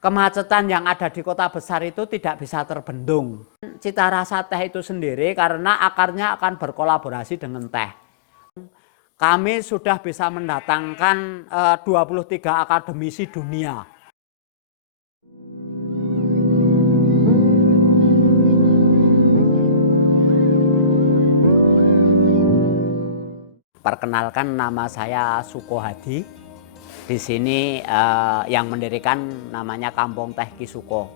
Kemacetan yang ada di kota besar itu tidak bisa terbendung. Cita rasa teh itu sendiri karena akarnya akan berkolaborasi dengan teh. Kami sudah bisa mendatangkan 23 akademisi dunia. Perkenalkan, nama saya Suko Hadi. Di sini yang mendirikan namanya Kampung Teh Ki Suko.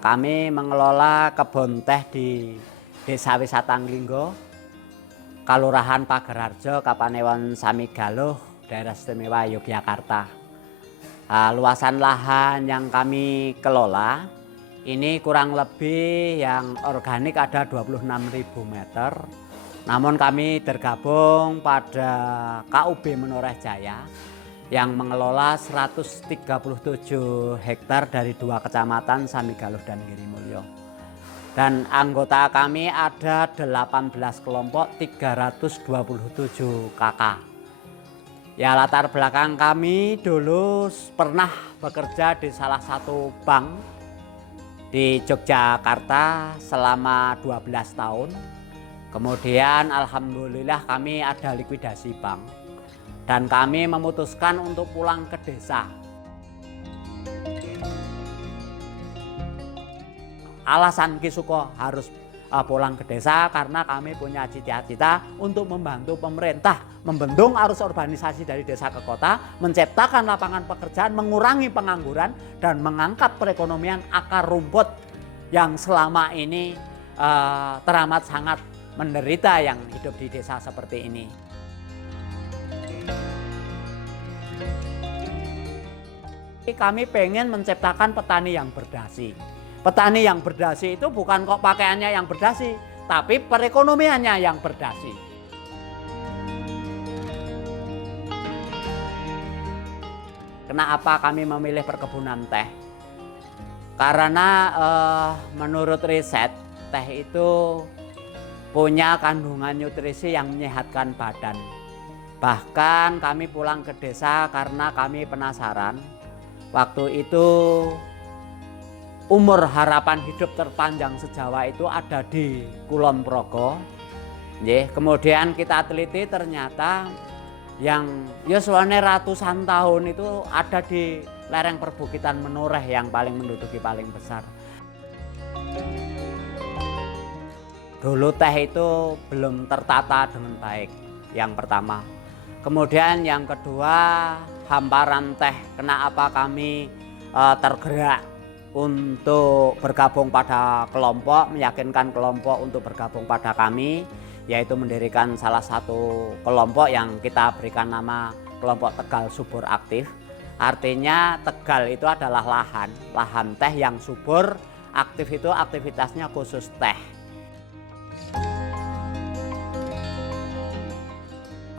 Kami mengelola kebun teh di Desa Wisata Nglinggo, Kalurahan Pagerharjo, Kapanewon Samigaluh, Daerah Istimewa Yogyakarta. Luasan lahan yang kami kelola ini kurang lebih yang organik ada 26.000 meter. Namun kami tergabung pada KUB Menoreh Jaya yang mengelola 137 hektar dari 2 kecamatan Samigaluh dan Girimulyo. Dan anggota kami ada 18 kelompok 327 kakak. Ya, latar belakang kami dulu pernah bekerja di salah satu bank di Yogyakarta selama 12 tahun. Kemudian alhamdulillah kami ada likuidasi bank dan kami memutuskan untuk pulang ke desa. Alasan Ki Suko harus pulang ke desa karena kami punya cita-cita untuk membantu pemerintah membendung arus urbanisasi dari desa ke kota, menciptakan lapangan pekerjaan, mengurangi pengangguran dan mengangkat perekonomian akar rumput yang selama ini teramat sangat menderita yang hidup di desa seperti ini. Kami pengen menciptakan petani yang berdasi. Petani yang berdasi itu bukan kok pakaiannya yang berdasi, tapi perekonomiannya yang berdasi. Kenapa kami memilih perkebunan teh? Karena menurut riset, teh itu punya kandungan nutrisi yang menyehatkan badan. Bahkan kami pulang ke desa karena kami penasaran. Waktu itu umur harapan hidup terpanjang se-Jawa itu ada di Kulon Progo. Kemudian kita teliti ternyata yang yuswane ratusan tahun itu ada di lereng perbukitan Menoreh yang paling menduduki paling besar. Dulu teh itu belum tertata dengan baik, yang pertama. Kemudian yang kedua, hamparan teh. Kenapa kami tergerak untuk bergabung pada kelompok, meyakinkan kelompok untuk bergabung pada kami, yaitu mendirikan salah satu kelompok yang kita berikan nama kelompok Tegal Subur Aktif. Artinya Tegal itu adalah lahan teh yang subur, aktif itu aktivitasnya khusus teh.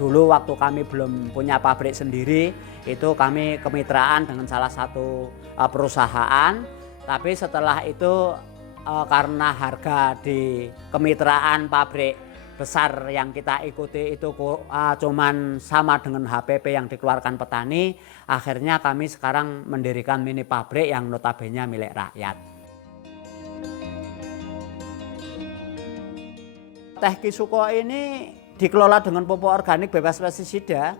Dulu waktu kami belum punya pabrik sendiri, itu kami kemitraan dengan salah satu perusahaan. Tapi setelah itu karena harga di kemitraan pabrik besar yang kita ikuti itu cuman sama dengan HPP yang dikeluarkan petani, akhirnya kami sekarang mendirikan mini pabrik yang notabene milik rakyat. Teh Ki Suko ini dikelola dengan pupuk organik bebas pestisida.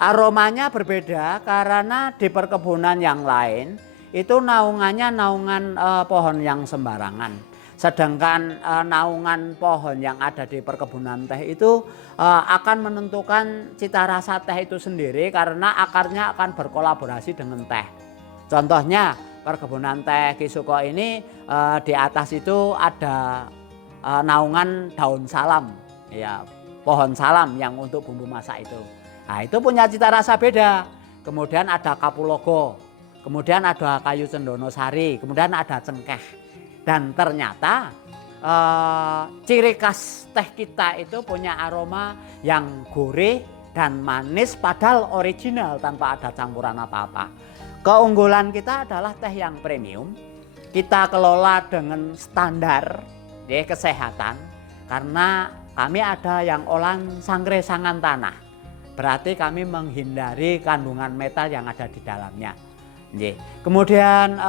Aromanya berbeda karena di perkebunan yang lain itu naungannya naungan pohon yang sembarangan. Sedangkan naungan pohon yang ada di perkebunan teh itu akan menentukan cita rasa teh itu sendiri karena akarnya akan berkolaborasi dengan teh. Contohnya perkebunan teh Ki Suko ini di atas itu ada naungan daun salam, ya, pohon salam yang untuk bumbu masak itu. Nah, itu punya cita rasa beda. Kemudian ada kapulogo, kemudian ada kayu cendono sari, kemudian ada cengkeh. Dan ternyata ciri khas teh kita itu punya aroma yang gurih dan manis padahal original tanpa ada campuran apa-apa. Keunggulan kita adalah teh yang premium. Kita kelola dengan standar kesehatan karena kami ada yang olahan sangkresangan tanah. Berarti kami menghindari kandungan metal yang ada di dalamnya. Nggih. Kemudian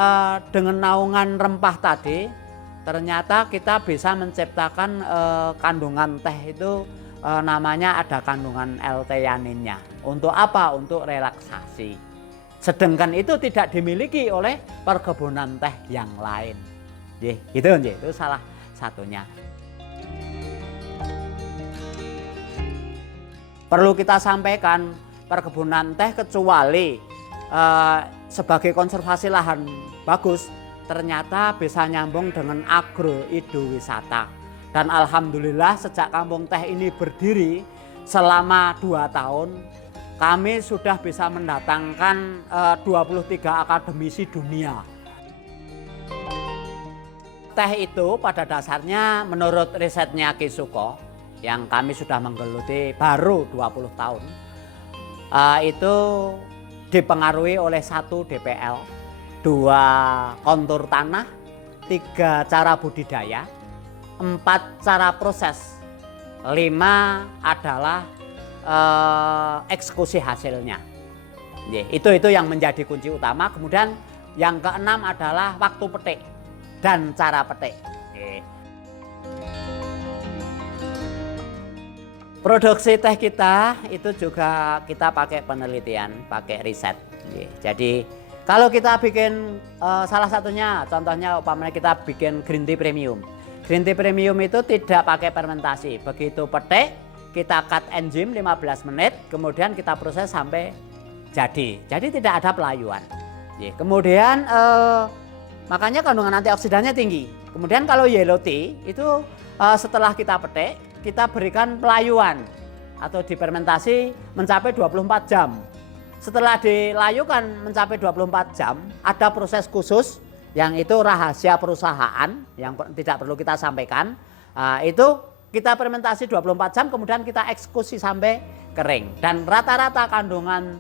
dengan naungan rempah tadi, ternyata kita bisa menciptakan kandungan teh itu namanya ada kandungan L-theaninnya. Untuk apa? Untuk relaksasi. Sedangkan itu tidak dimiliki oleh perkebunan teh yang lain. Nggih, gitu nggih. Itu salah satunya. Perlu kita sampaikan, perkebunan teh kecuali sebagai konservasi lahan bagus, ternyata bisa nyambung dengan agroidowisata. Dan alhamdulillah sejak kampung teh ini berdiri selama 2 tahun, kami sudah bisa mendatangkan 23 akademisi dunia. Teh itu pada dasarnya menurut risetnya Ki Suko, yang kami sudah menggeluti baru 20 tahun, itu dipengaruhi oleh 1 DPL, 2 kontur tanah, 3 cara budidaya, 4 cara proses, 5 adalah eksekusi hasilnya. Itu yang menjadi kunci utama. Kemudian yang ke-6 adalah waktu petik dan cara petik. Produksi teh kita itu juga kita pakai penelitian, pakai riset. Jadi kalau kita bikin salah satunya, contohnya umpamanya kita bikin green tea premium. Green tea premium itu tidak pakai fermentasi. Begitu petik, kita cut enzim 15 menit, kemudian kita proses sampai jadi. Jadi tidak ada pelayuan. Kemudian makanya kandungan antioksidannya tinggi. Kemudian kalau yellow tea itu setelah kita petik, kita berikan pelayuan atau difermentasi mencapai 24 jam. Setelah dilayukan mencapai 24 jam, ada proses khusus yang itu rahasia perusahaan yang tidak perlu kita sampaikan. Itu kita fermentasi 24 jam, kemudian kita eksekusi sampai kering. Dan rata-rata kandungan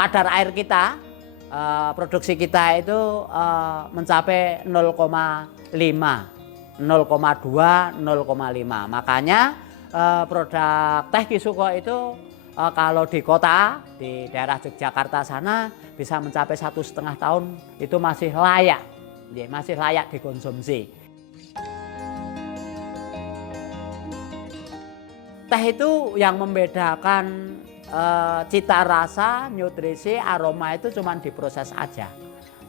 kadar air kita, produksi kita itu mencapai 0,5. 0,2, 0,5. Makanya produk teh Ki Suko itu kalau di kota, di daerah Yogyakarta sana bisa mencapai 1,5 tahun itu masih layak, masih layak dikonsumsi. Teh itu yang membedakan cita rasa, nutrisi, aroma itu cuma diproses aja.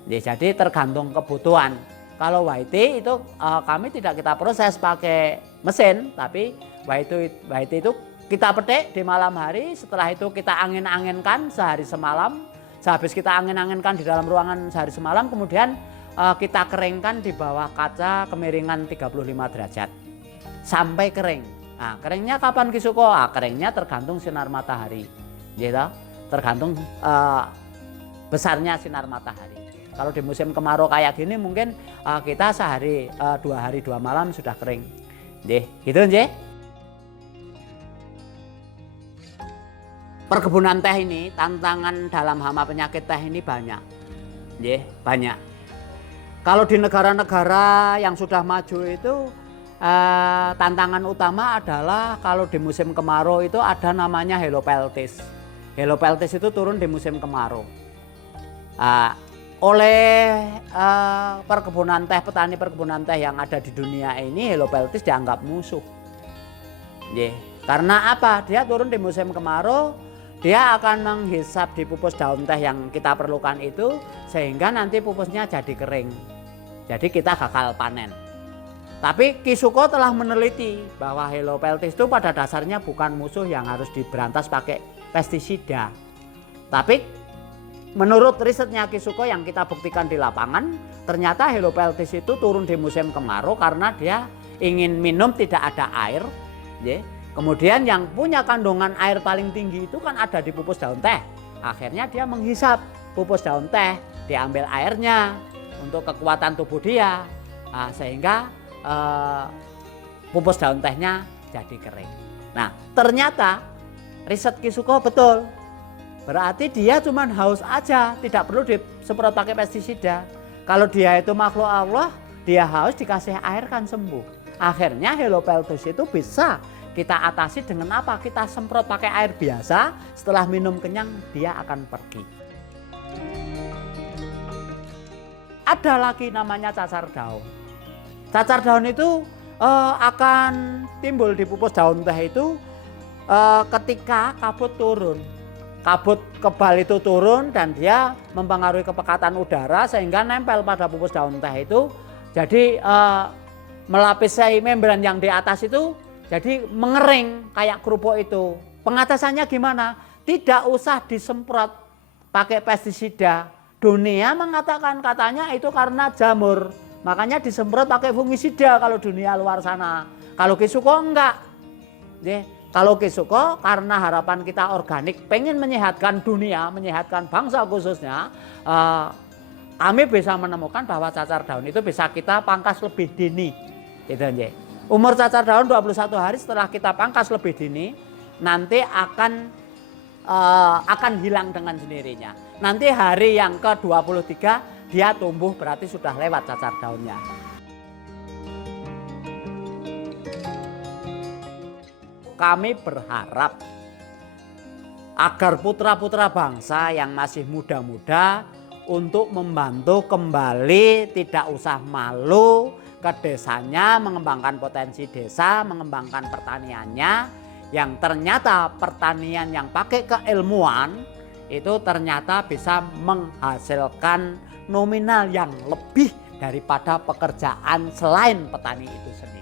Jadi tergantung kebutuhan. Kalau white tea itu kami tidak kita proses pakai mesin, tapi white tea itu kita petik di malam hari, setelah itu kita angin-anginkan sehari semalam. Sehabis kita angin-anginkan di dalam ruangan sehari semalam, kemudian kita keringkan di bawah kaca kemiringan 35 derajat sampai kering. Nah, keringnya kapan Ki Suko? Keringnya tergantung sinar matahari, gitu. Tergantung besarnya sinar matahari. Kalau di musim kemarau kayak gini mungkin kita sehari 2 hari 2 malam sudah kering. Gitu nggih. Perkebunan teh ini, tantangan dalam hama penyakit teh ini banyak. Banyak. Kalau di negara-negara yang sudah maju itu tantangan utama adalah kalau di musim kemarau itu ada namanya helopeltis. Helopeltis itu turun di musim kemarau. Oleh perkebunan teh, petani perkebunan teh yang ada di dunia ini, helopeltis dianggap musuh. Karena apa? Dia turun di musim kemarau, dia akan menghisap di pupus daun teh yang kita perlukan itu, sehingga nanti pupusnya jadi kering. Jadi kita gagal panen. Tapi Ki Suko telah meneliti bahwa helopeltis itu pada dasarnya bukan musuh yang harus diberantas pakai pestisida. Tapi menurut risetnya Ki Suko yang kita buktikan di lapangan, ternyata helopeltis itu turun di musim kemarau karena dia ingin minum tidak ada air. Kemudian yang punya kandungan air paling tinggi itu kan ada di pupus daun teh. Akhirnya dia menghisap pupus daun teh, diambil airnya untuk kekuatan tubuh dia, sehingga pupus daun tehnya jadi kering. Nah, ternyata riset Ki Suko betul. Berarti dia cuma haus aja, tidak perlu disemprot pakai pestisida. Kalau dia itu makhluk Allah, dia haus dikasih air kan sembuh. Akhirnya helopeltis itu bisa kita atasi dengan apa? Kita semprot pakai air biasa, setelah minum kenyang dia akan pergi. ada lagi namanya cacar daun. Cacar daun itu akan timbul di pupus daun teh itu ketika kabut turun. Kabut kebal itu turun dan dia mempengaruhi kepekatan udara sehingga nempel pada pupus daun teh itu. Jadi melapisi membran yang di atas itu jadi mengering kayak kerupuk itu. Pengatasannya gimana? Tidak usah disemprot pakai pestisida. Dunia mengatakan katanya itu karena jamur. Makanya disemprot pakai fungisida kalau dunia luar sana. Kalau Kisuko enggak. Kalau Kisuko karena harapan kita organik pengen menyehatkan dunia, menyehatkan bangsa khususnya, kami bisa menemukan bahwa cacar daun itu bisa kita pangkas lebih dini. Gitu, umur cacar daun 21 hari setelah kita pangkas lebih dini, nanti akan hilang dengan sendirinya. Nanti hari yang ke-23 dia tumbuh berarti sudah lewat cacar daunnya. Kami berharap agar putra-putra bangsa yang masih muda-muda untuk membantu kembali, tidak usah malu ke desanya, mengembangkan potensi desa, mengembangkan pertaniannya, yang ternyata pertanian yang pakai keilmuan itu ternyata bisa menghasilkan nominal yang lebih daripada pekerjaan selain petani itu sendiri.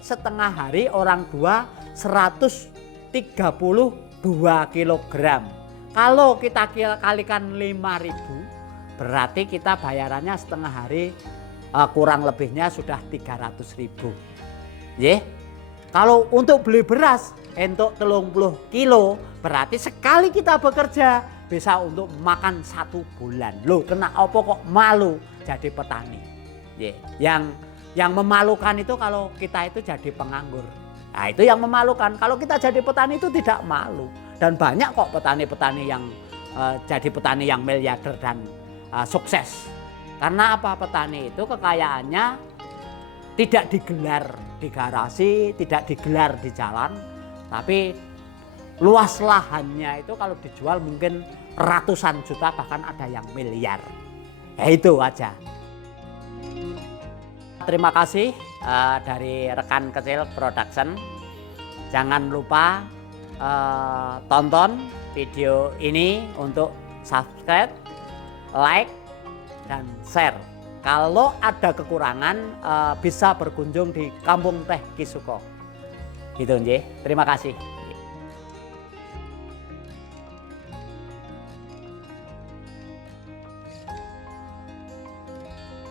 Setengah hari orang tua 132 kilogram. Kalau kita kalikan 5.000 berarti kita bayarannya setengah hari kurang lebihnya sudah 300.000. Kalau untuk beli beras untuk 30 kilo berarti sekali kita bekerja bisa untuk makan 1 bulan. Loh, kena apa kok malu jadi petani? Yang memalukan itu kalau kita itu jadi penganggur. Nah, itu yang memalukan. Kalau kita jadi petani itu tidak malu. Dan banyak kok petani-petani yang jadi petani yang miliarder dan sukses. Karena apa? Petani itu kekayaannya tidak digelar di garasi, tidak digelar di jalan, tapi luas lahannya itu kalau dijual mungkin ratusan juta, bahkan ada yang miliar. Ya itu aja. Terima kasih dari rekan kecil production. Jangan lupa tonton video ini untuk subscribe, like, dan share. Kalau ada kekurangan bisa berkunjung di Kampung Teh Kisuko. Gitu nggih. Terima kasih.